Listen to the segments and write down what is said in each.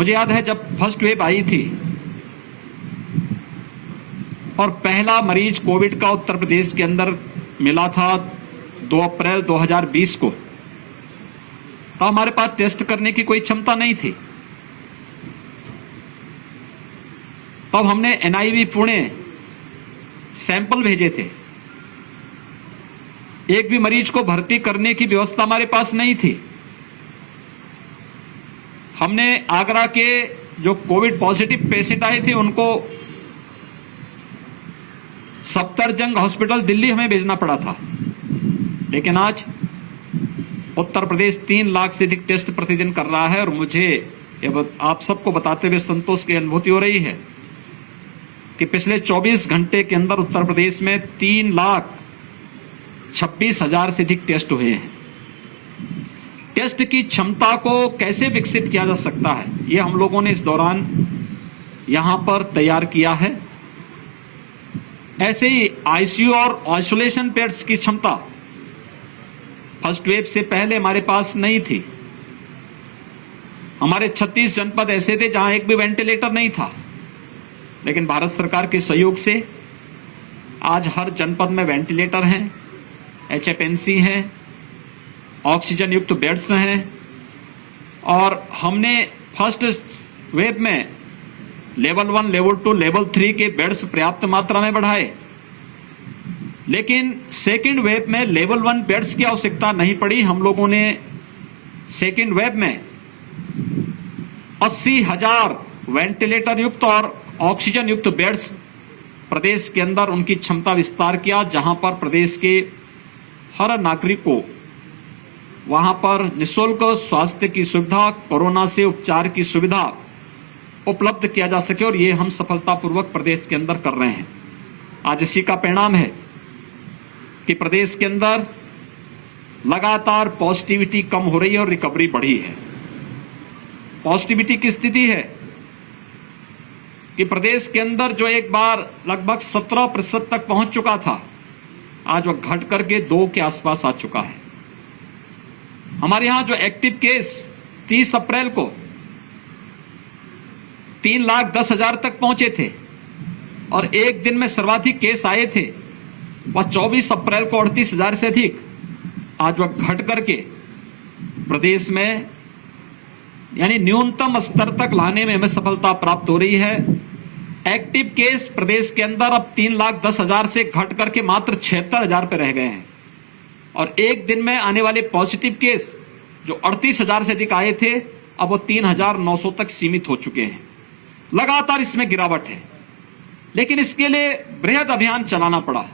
मुझे याद है जब फर्स्ट वेव आई थी और पहला मरीज कोविड का उत्तर प्रदेश के अंदर मिला था 2 अप्रैल 2020 को, तो हमारे पास टेस्ट करने की कोई क्षमता नहीं थी। तब हमने एनआईवी पुणे सैंपल भेजे थे। एक भी मरीज को भर्ती करने की व्यवस्था हमारे पास नहीं थी। हमने आगरा के जो कोविड पॉजिटिव पेशेंट आए थे उनको सफदरजंग हॉस्पिटल दिल्ली हमें भेजना पड़ा था, लेकिन आज उत्तर प्रदेश 3 लाख से अधिक टेस्ट प्रतिदिन कर रहा है। और मुझे आप सबको बताते हुए संतोष की अनुभूति हो रही है कि पिछले 24 घंटे के अंदर उत्तर प्रदेश में 3,26,000 से अधिक टेस्ट हुए हैं। टेस्ट की क्षमता को कैसे विकसित किया जा सकता है, ये हम लोगों ने इस दौरान यहां पर तैयार किया है। ऐसे ही आईसीयू और आइसोलेशन बेड्स की क्षमता फर्स्ट वेव से पहले हमारे पास नहीं थी। हमारे 36 जनपद ऐसे थे जहां एक भी वेंटिलेटर नहीं था, लेकिन भारत सरकार के सहयोग से आज हर जनपद में वेंटिलेटर हैं, एचएफएनसी हैं, ऑक्सीजन युक्त बेड्स हैं। और हमने फर्स्ट वेव में लेवल 1, लेवल 2, लेवल 3 के बेड्स पर्याप्त मात्रा में बढ़ाए, लेकिन सेकेंड वेव में लेवल 1 बेड्स की आवश्यकता नहीं पड़ी। हम लोगों ने सेकेंड वेव में 80,000 वेंटिलेटर युक्त और ऑक्सीजन युक्त बेड्स प्रदेश के अंदर उनकी क्षमता विस्तार किया, जहां पर प्रदेश के हर नागरिक को वहां पर निःशुल्क स्वास्थ्य की सुविधा, कोरोना से उपचार की सुविधा उपलब्ध किया जा सके, और ये हम सफलतापूर्वक प्रदेश के अंदर कर रहे हैं। आज इसी का परिणाम है कि प्रदेश के अंदर लगातार पॉजिटिविटी कम हो रही है और रिकवरी बढ़ी है। पॉजिटिविटी की स्थिति है कि प्रदेश के अंदर जो एक बार लगभग 17% तक पहुंच चुका था, आज वह घट करके 2 के आसपास आ चुका है। हमारे यहां जो एक्टिव केस 30 अप्रैल को 3,10,000 तक पहुंचे थे और एक दिन में सर्वाधिक केस आए थे वह 24 अप्रैल को 38,000 से अधिक, आज वह घट करके प्रदेश में यानी न्यूनतम स्तर तक लाने में हमें सफलता प्राप्त हो रही है। एक्टिव केस प्रदेश के अंदर अब 3,10,000 से घट करके मात्र 76,000 पे रह गए हैं, और एक दिन में आने वाले पॉजिटिव केस जो 38,000 से अधिक आए थे अब वो 3,900 तक सीमित हो चुके हैं। लगातार इसमें गिरावट है, लेकिन इसके लिए बृहद अभियान चलाना पड़ा।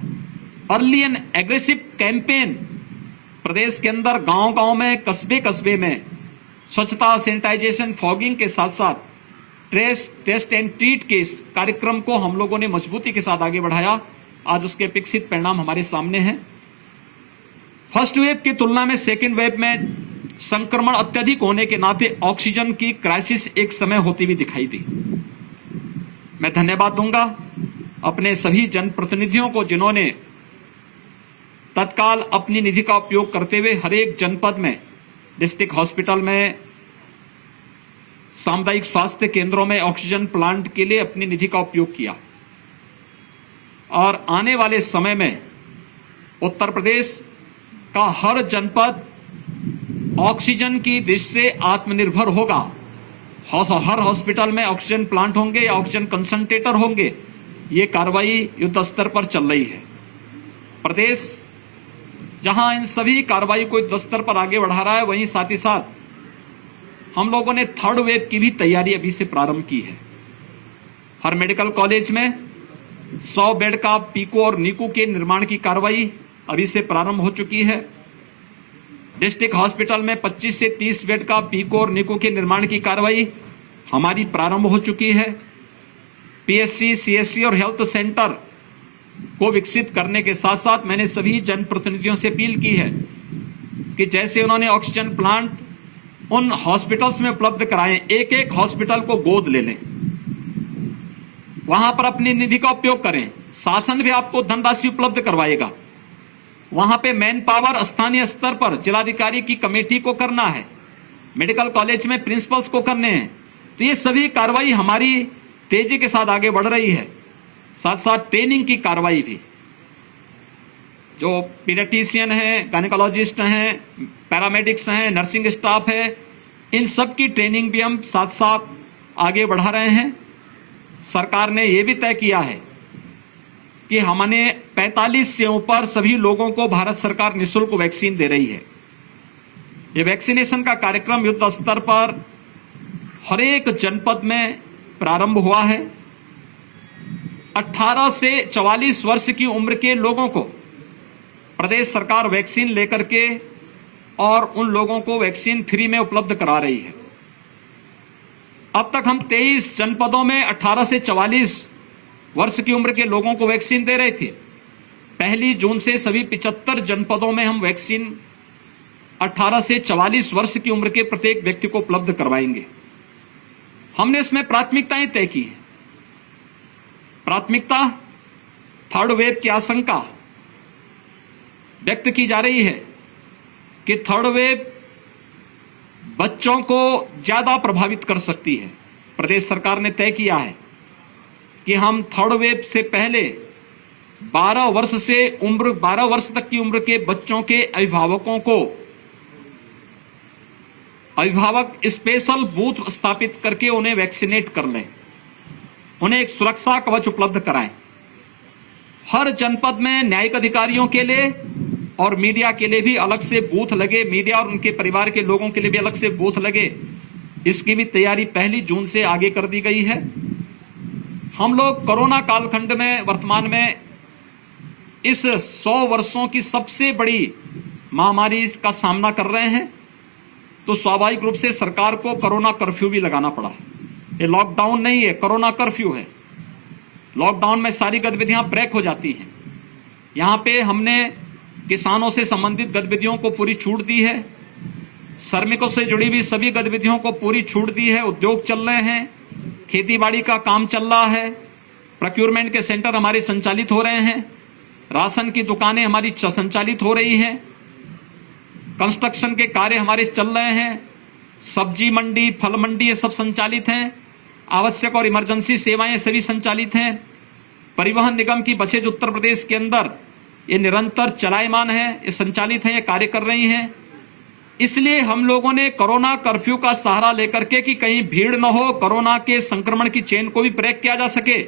अर्ली एंड एग्रेसिव कैंपेन प्रदेश के अंदर गांव गांव में, कस्बे कस्बे में स्वच्छता, सैनिटाइजेशन, फॉगिंग के साथ साथ ट्रेस, टेस्ट एंड ट्रीट के इस कार्यक्रम को हम लोगों ने मजबूती के साथ आगे बढ़ाया। आज उसके अपेक्षित परिणाम हमारे सामने हैं। फर्स्ट वेव की तुलना में सेकेंड वेव में संक्रमण अत्यधिक होने के नाते ऑक्सीजन की क्राइसिस एक समय होती हुई दिखाई दी। मैं धन्यवाद दूंगा अपने सभी जनप्रतिनिधियों को जिन्होंने तत्काल अपनी निधि का उपयोग करते हुए हर एक जनपद में, डिस्ट्रिक्ट हॉस्पिटल में, सामुदायिक स्वास्थ्य केंद्रों में ऑक्सीजन प्लांट के लिए अपनी निधि का उपयोग किया। और आने वाले समय में उत्तर प्रदेश का हर जनपद ऑक्सीजन की दृष्टि से आत्मनिर्भर होगा। हर हॉस्पिटल में ऑक्सीजन प्लांट होंगे या ऑक्सीजन कंसंट्रेटर होंगे। ये कार्रवाई युद्ध स्तर पर चल रही है। प्रदेश जहां इन सभी कार्रवाई को युद्ध स्तर पर आगे बढ़ा रहा है, वहीं साथ ही साथ हम लोगों ने थर्ड वेव की भी तैयारी अभी से प्रारंभ की है। हर मेडिकल कॉलेज में 100 बेड का पीको और नीको के निर्माण की कार्रवाई अभी से प्रारंभ हो चुकी है। डिस्ट्रिक्ट हॉस्पिटल में 25 से 30 बेड का पीको और नीको के निर्माण की कार्रवाई हमारी प्रारंभ हो चुकी है। पीएससी, सीएससी और हेल्थ सेंटर को विकसित करने के साथ साथ मैंने सभी जनप्रतिनिधियों से अपील की है कि जैसे उन्होंने ऑक्सीजन प्लांट उन हॉस्पिटल्स में उपलब्ध कराएं, एक एक हॉस्पिटल को गोद ले लें, वहां पर अपनी निधि का उपयोग करें। शासन भी आपको धनराशि उपलब्ध करवाएगा। वहां पे मैन पावर स्थानीय स्तर पर जिलाधिकारी की कमेटी को करना है, मेडिकल कॉलेज में प्रिंसिपल्स को करने हैं, तो ये सभी कार्रवाई हमारी तेजी के साथ आगे बढ़ रही है। साथ साथ ट्रेनिंग की कार्रवाई भी, जो पीडियाट्रिशियन हैं, गायनेकोलॉजिस्ट हैं, पैरामेडिक्स हैं, नर्सिंग स्टाफ है, इन सब की ट्रेनिंग भी हम साथ साथ आगे बढ़ा रहे हैं। सरकार ने यह भी तय किया है कि हमने 45 से ऊपर सभी लोगों को भारत सरकार निःशुल्क वैक्सीन दे रही है। ये वैक्सीनेशन का कार्यक्रम युद्ध स्तर पर हर एक जनपद में प्रारंभ हुआ है। 18 से 44 वर्ष की उम्र के लोगों को प्रदेश सरकार वैक्सीन लेकर के और उन लोगों को वैक्सीन फ्री में उपलब्ध करा रही है। अब तक हम 23 जनपदों में 18 से 44 वर्ष की उम्र के लोगों को वैक्सीन दे रहे थे। 1 जून से सभी 75 जनपदों में हम वैक्सीन 18 से 44 वर्ष की उम्र के प्रत्येक व्यक्ति को उपलब्ध करवाएंगे। हमने इसमें प्राथमिकताएं तय की है। प्राथमिकता, थर्ड वेव की आशंका व्यक्त की जा रही है कि थर्ड वेव बच्चों को ज्यादा प्रभावित कर सकती है। प्रदेश सरकार ने तय किया है कि हम थर्ड वेव से पहले 12 वर्ष तक की उम्र के बच्चों के अभिभावकों को अभिभावक स्पेशल बूथ स्थापित करके उन्हें वैक्सीनेट कर लें, उन्हें एक सुरक्षा कवच उपलब्ध कराएं। हर जनपद में न्यायिक अधिकारियों के लिए और मीडिया के लिए भी अलग से बूथ लगे, मीडिया और उनके परिवार के लोगों के लिए भी अलग से बूथ लगे। इसकी भी तैयारी 1 जून से आगे कर दी गई है। हम लोग कोरोना कालखंड में वर्तमान में इस 100 वर्षों की सबसे बड़ी महामारी का सामना कर रहे हैं, तो स्वाभाविक रूप से सरकार को कोरोना कर्फ्यू भी लगाना पड़ा। ये लॉकडाउन नहीं है, कोरोना कर्फ्यू है। लॉकडाउन में सारी गतिविधियां ब्रेक हो जाती हैं। यहां पे हमने किसानों से संबंधित गतिविधियों को पूरी छूट दी है, श्रमिकों से जुड़ी हुई सभी गतिविधियों को पूरी छूट दी है। उद्योग चल रहे हैं, खेतीबाड़ी का काम चल रहा है, प्रोक्योरमेंट के सेंटर हमारे संचालित हो रहे हैं, राशन की दुकानें हमारी संचालित हो रही हैं, कंस्ट्रक्शन के कार्य हमारे चल रहे हैं, सब्जी मंडी, फल मंडी ये सब संचालित हैं, आवश्यक और इमरजेंसी सेवाएं सभी संचालित हैं। परिवहन निगम की बसें जो उत्तर प्रदेश के अंदर ये निरंतर चलायमान है, ये संचालित हैं, ये कार्य कर रही हैं। इसलिए हम लोगों ने कोरोना कर्फ्यू का सहारा लेकर के कि कहीं भीड़ न हो, कोरोना के संक्रमण की चेन को भी ब्रेक किया जा सके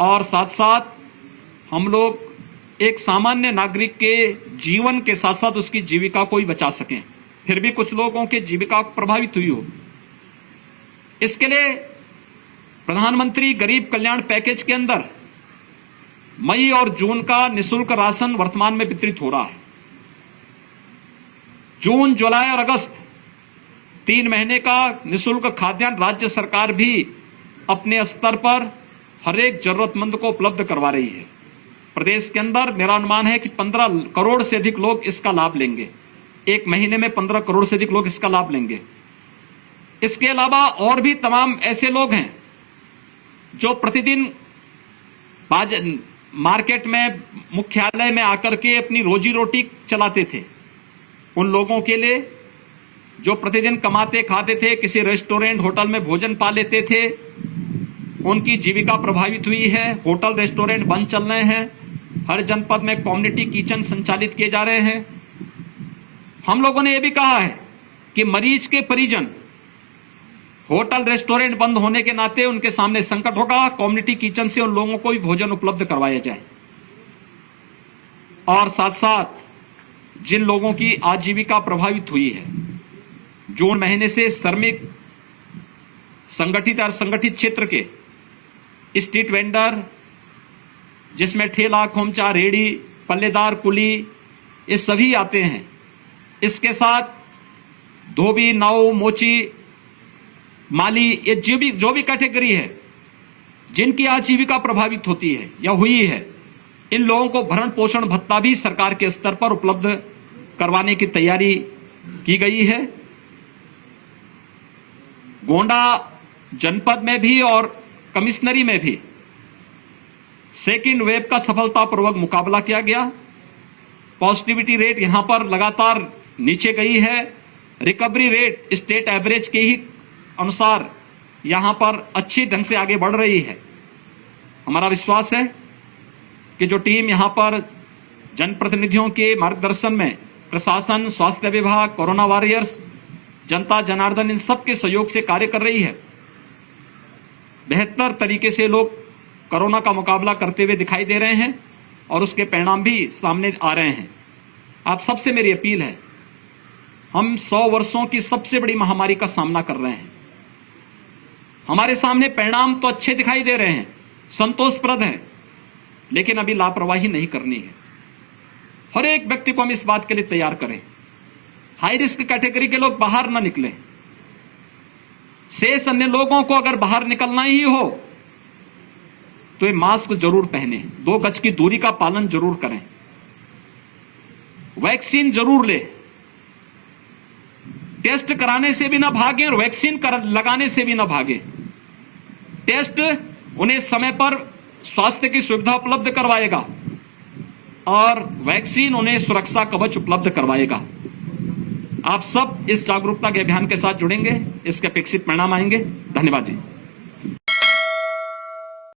और साथ साथ हम लोग एक सामान्य नागरिक के जीवन के साथ साथ उसकी जीविका को भी बचा सकें। फिर भी कुछ लोगों की जीविका प्रभावित हुई हो, इसके लिए प्रधानमंत्री गरीब कल्याण पैकेज के अंदर मई और जून का निःशुल्क राशन वर्तमान में वितरित हो रहा है। जून, जुलाई और अगस्त 3 महीने का निःशुल्क खाद्यान्न राज्य सरकार भी अपने स्तर पर हर एक जरूरतमंद को उपलब्ध करवा रही है। प्रदेश के अंदर मेरा अनुमान है कि 15 करोड़ से अधिक लोग इसका लाभ लेंगे। 1 महीने में 15 करोड़ से अधिक लोग इसका लाभ लेंगे। इसके अलावा और भी तमाम ऐसे लोग हैं जो प्रतिदिन मार्केट में, मुख्यालय में आकर के अपनी रोजी रोटी चलाते थे। उन लोगों के लिए जो प्रतिदिन कमाते खाते थे, किसी रेस्टोरेंट होटल में भोजन पा लेते थे, उनकी जीविका प्रभावित हुई है। होटल रेस्टोरेंट बंद चल रहे हैं। हर जनपद में कम्युनिटी किचन संचालित किए जा रहे हैं। हम लोगों ने यह भी कहा है कि मरीज के परिजन, होटल रेस्टोरेंट बंद होने के नाते उनके सामने संकट होगा, कम्युनिटी किचन से उन लोगों को भी भोजन उपलब्ध करवाया जाए। और साथ साथ जिन लोगों की आजीविका प्रभावित हुई है, जून महीने से श्रमिक, संगठित और संगठित क्षेत्र के स्ट्रीट वेंडर, जिसमें ठेला, खोमचा, रेड़ी, पल्लेदार, कुली, ये सभी आते हैं। इसके साथ धोबी, नाऊ, मोची, माली, ये जो भी कैटेगरी है जिनकी आजीविका प्रभावित होती है या हुई है, इन लोगों को भरण पोषण भत्ता भी सरकार के स्तर पर उपलब्ध करवाने की तैयारी की गई है। गोंडा जनपद में भी और कमिश्नरी में भी सेकेंड वेव का सफलतापूर्वक मुकाबला किया गया। पॉजिटिविटी रेट यहां पर लगातार नीचे गई है। रिकवरी रेट स्टेट एवरेज के ही अनुसार यहां पर अच्छी ढंग से आगे बढ़ रही है। हमारा विश्वास है कि जो टीम यहां पर जनप्रतिनिधियों के मार्गदर्शन में प्रशासन, स्वास्थ्य विभाग, कोरोना वॉरियर्स, जनता जनार्दन इन सबके सहयोग से कार्य कर रही है, बेहतर तरीके से लोग कोरोना का मुकाबला करते हुए दिखाई दे रहे हैं और उसके परिणाम भी सामने आ रहे हैं। आप सबसे मेरी अपील है, हम 100 वर्षों की सबसे बड़ी महामारी का सामना कर रहे हैं। हमारे सामने परिणाम तो अच्छे दिखाई दे रहे हैं, संतोषप्रद हैं, लेकिन अभी लापरवाही नहीं करनी है। हर एक व्यक्ति को हम इस बात के लिए तैयार करें, हाई रिस्क कैटेगरी के लोग बाहर ना निकलें। शेष अन्य लोगों को अगर बाहर निकलना ही हो तो ये मास्क जरूर पहने, 2 गज की दूरी का पालन जरूर करें, वैक्सीन जरूर ले, टेस्ट कराने से भी ना भागें और वैक्सीन लगाने से भी ना भागें। टेस्ट उन्हें समय पर स्वास्थ्य की सुविधा उपलब्ध करवाएगा और वैक्सीन उन्हें सुरक्षा कवच उपलब्ध करवाएगा। आप सब इस जागरूकता के अभियान के साथ जुड़ेंगे, इसके अपेक्षित परिणाम आएंगे। धन्यवाद जी।